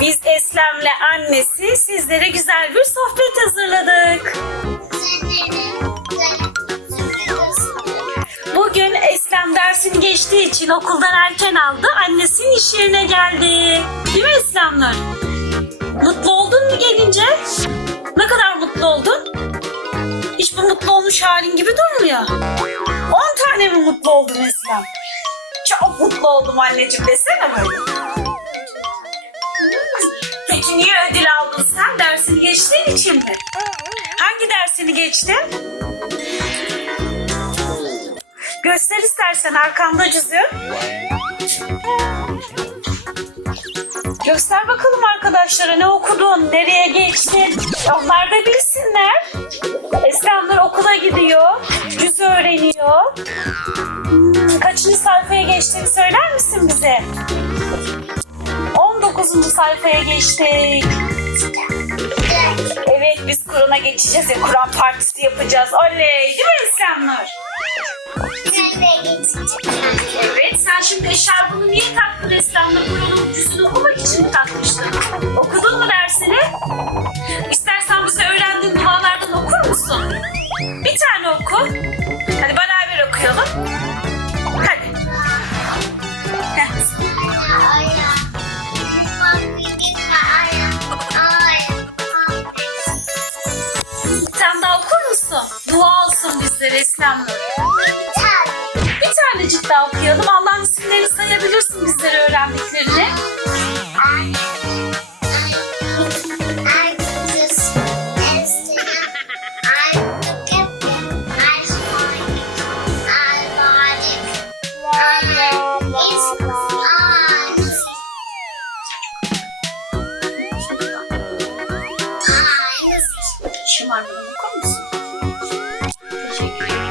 Biz Eslem'le annesi sizlere güzel bir sohbet hazırladık. Bugün Eslem dersini geçtiği için okuldan erken aldı. Annesinin iş yerine geldi. Değil mi Eslemler? Mutlu oldun mu gelince? Ne kadar mutlu oldun? Hiç bu mutlu olmuş halin gibi durmuyor. 10 tane mi mutlu oldun Eslem? Çok mutlu oldum anneciğim desene böyle. Peki niye ödül aldın sen? Dersini geçtiğin için mi? Hangi dersini geçtin? Göster istersen arkamda çiziyor. Göster bakalım arkadaşlara ne okudun, nereye geçtin. Onlar da bilsinler. Eslemler okula gidiyor, yüz öğreniyor. Hmm, kaçıncı sayfaya geçtiğini söyler misin bize? 19. sayfaya geçtik. Evet biz Kur'an'a geçeceğiz ya Kur'an partisi yapacağız. Oley değil mi Eslemler? Evet sen şimdi eşarbını niye taktın Eslem'le Kur'an'ın ucusunu okumak için mi takmıştın? Musun? Dua olsun bizlere Eslem'le. Bir tanecik daha okuyalım. Allah'ın isimlerini sayabilirsin bizlere öğrendiklerini. Şımarmadan okur musun?